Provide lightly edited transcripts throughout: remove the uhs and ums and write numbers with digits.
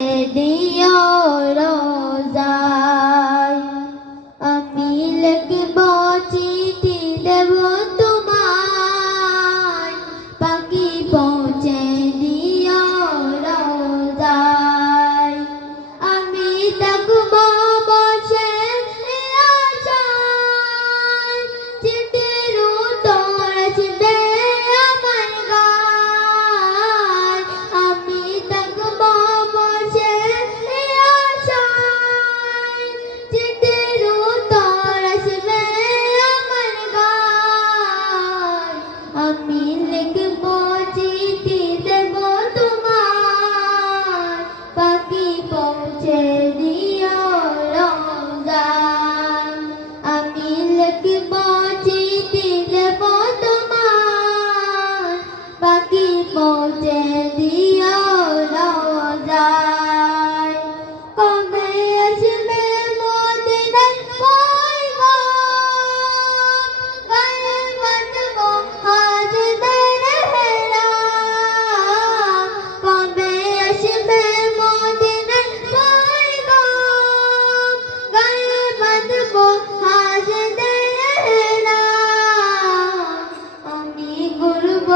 দিও রোজায় আমি লিখব চিঠি দেব তোমায় পাখি পৌঁছে দিও রোজায় আমি থাকব বসে আশায় চিঠির উত্তর আসবে আমার গায় আমি থাকব বসে আশায় চিঠির উত্তর আসবে আমার গায় আমি লিখব চিঠি দেব তোমায় পাখি পৌঁছে দিও রোজায় আমি লিখব চিঠি দেব তোমায় পাখি পৌঁছে দিও রোজায় কবে আসবে মদিনার পয়গাম গায়ে বাঁধব হাজদের হেরাম কবে আসবে মদিনার পয়গাম গায়ে বাঁধব হাজদের হেরাম আমি ঘুরব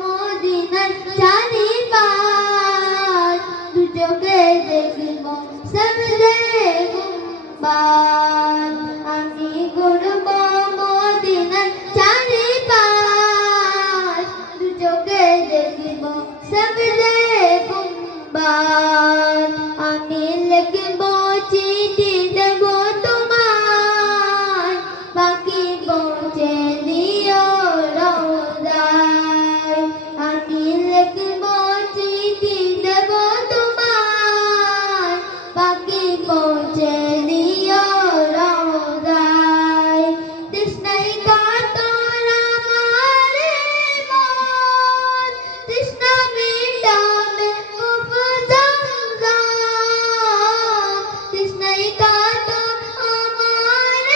মদিনার চারিপাশ দু চোখে দেখব সবজে গুম্বাদ আমি ঘুরব মদিনার চারিপাশ দু চোখে দেখব সবজে গুম্বাদ আমি লিখব চিঠি দেব তোমায় পাখি পৌঁছে দিও রোজায় আমি লিখব চিঠি দেব তোমায় পাখি পৌঁছে দিও রোজায় তৃষ্ণায় কাতর আমার মন তৃষ্ণা মিটাবে খুব জমজম তৃষ্ণায় কাতর আমার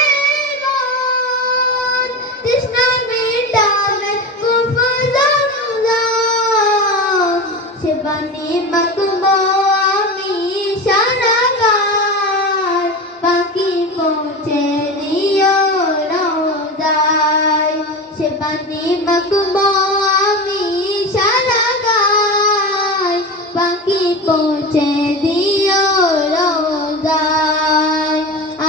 মন তৃষ্ণা মিটাবে খুব জমজম সে পানি মাখব আমি সারা গায় পাখি পৌঁছে দিও রোজায় সে পানি মাখব আমি সারা গায় পাখি পৌঁছে দিও রোজায়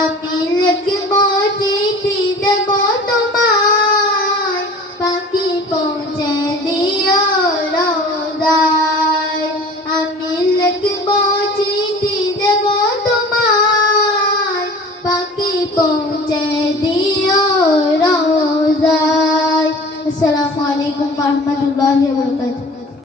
আমি লিখব চিঠি দেব তোমায় পাখি পৌঁছে দিও রোজায় আমি লিখব চিঠি দেব তোমায় পাখি পৌঁছে দিও রোজায়। আসসালামু আলাইকুম ওয়া রাহমাতুল্লাহি ওয়া বারাকাতুহু।